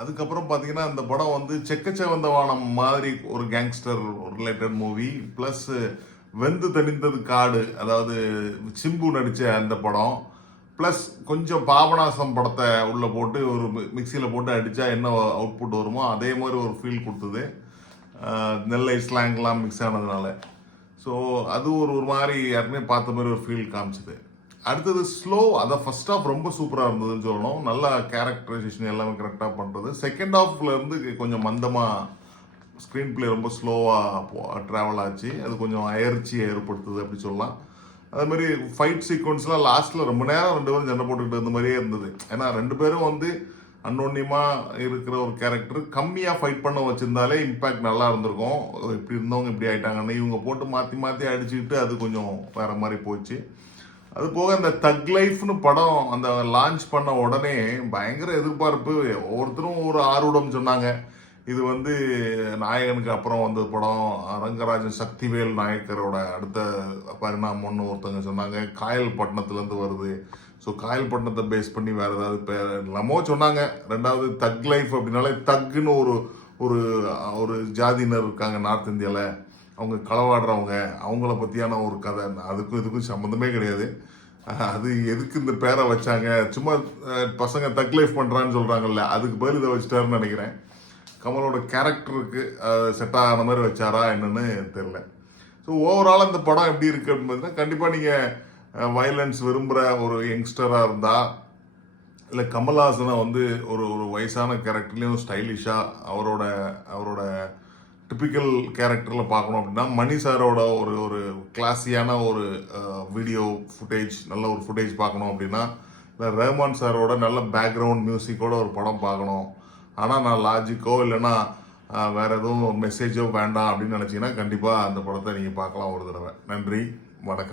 அதுக்கப்புறம் பார்த்தீங்கன்னா அந்த படம் வந்து செக்கச்செவந்த வானம் மாதிரி ஒரு கேங்ஸ்டர் ரிலேட்டட் மூவி ப்ளஸ் வெந்து தணிந்தது காடு, அதாவது சிம்பு நடித்த அந்த படம் ப்ளஸ் கொஞ்சம் பாபநாசம் படத்தை உள்ளே போட்டு ஒரு மிக்சியில் போட்டு அடித்தா என்ன அவுட்புட் வருமோ அதே மாதிரி ஒரு ஃபீல் கொடுத்தது. நெல்லை ஸ்லாங்லாம் மிக்ஸ் ஆனதுனால. ஸோ அது ஒரு மாதிரி யாருமே பார்த்த மாதிரி ஒரு ஃபீல் காமிச்சுது. அடுத்தது ஸ்லோ, அதை ஃபர்ஸ்ட் ஆஃப் ரொம்ப சூப்பராக இருந்ததுன்னு சொல்லணும். நல்லா கேரக்டரைசேஷன் எல்லாமே கரெக்டாக பண்ணுறது. செகண்ட் ஹாஃப்ல இருந்து கொஞ்சம் மந்தமாக ஸ்க்ரீன் பிளே ரொம்ப ஸ்லோவாக ட்ராவல் ஆச்சு. அது கொஞ்சம் அயற்சியை ஏற்படுத்துது அப்படி சொல்லலாம். அது மாதிரி ஃபைட் சீக்வன்ஸ்லாம் லாஸ்ட்டில் ரொம்ப நேரம் 2 பேரும் சண்டை போட்டுக்கிட்டு இருந்த மாதிரியே இருந்தது. ஏன்னா 2 பேரும் வந்து அன்னோன்யமாக இருக்கிற ஒரு கேரக்டர் கம்மியாக ஃபைட் பண்ண வச்சுருந்தாலே இம்பேக்ட் நல்லா இருந்திருக்கும். இப்படி இருந்தவங்க இப்படி ஆகிட்டாங்கன்னு இவங்க போட்டு மாற்றி மாற்றி அடிச்சுக்கிட்டு அது கொஞ்சம் வேறு மாதிரி போச்சு. அது போக அந்த தக் லைஃப்னு படம் அந்த லான்ச் பண்ண உடனே பயங்கர எதிர்பார்ப்பு. ஒவ்வொருத்தரும் ஒரு ஆர்வம் சொன்னாங்க. இது வந்து நாயகனுக்கு அப்புறம் வந்த படம், ரங்கராஜன் சக்திவேல் நாயக்கரோட அடுத்த பரிணாமம்னு ஒருத்தவங்க சொன்னாங்க. காயல்பட்டினத்துலேருந்து வருது. ஸோ காயல்பட்டினத்தை பேஸ் பண்ணி வேறு ஏதாவது என்னமோ சொன்னாங்க. ரெண்டாவது தக் லைஃப் அப்படின்னாலே தக்குன்னு ஒரு ஒரு ஒரு ஜாதியினர் இருக்காங்க நார்த் இந்தியாவில், அவங்க களவாடுறவங்க, அவங்கள பற்றியான ஒரு கதை. அதுக்கும் இதுக்கும் சம்மந்தமே கிடையாது. அது எதுக்கு இந்த பேரை வச்சாங்க, சும்மா பசங்க தக் லைஃப் பண்ணுறான்னு சொல்கிறாங்கல்ல, அதுக்கு பதில் இதை வச்சுட்டாருன்னு நினைக்கிறேன். கமலோட கேரக்டருக்கு செட் ஆன மாதிரி வச்சாரா என்னன்னு தெரியல. ஸோ ஓவரால் இந்த படம் எப்படி இருக்குது அப்படின்னு பார்த்தீங்கன்னா, கண்டிப்பாக நீங்கள் வயலன்ஸ் விரும்புகிற ஒரு யங்ஸ்டராக இருந்தால், இல்லை கமல்ஹாசனை வந்து ஒரு ஒரு வயசான கேரக்டர்லேயும் ஸ்டைலிஷாக அவரோட டிப்பிக்கல் கேரக்டரில் பார்க்கணும் அப்படின்னா, மணி சாரோட ஒரு ஒரு கிளாஸியான ஒரு வீடியோ ஃபுட்டேஜ், நல்ல ஒரு ஃபுட்டேஜ் பார்க்கணும் அப்படின்னா, இல்லை ரஹ்மான் சாரோட நல்ல பேக்ரவுண்ட் மியூசிக்கோட ஒரு படம் பார்க்கணும். ஆனால் நான் லாஜிக்கோ இல்லைன்னா வேறு எதுவும் மெசேஜோ வேண்டாம் அப்படின்னு நினச்சிங்கன்னா கண்டிப்பாக அந்த படத்தை நீங்கள் பார்க்கலாம் ஒரு தடவை. நன்றி, வணக்கம்.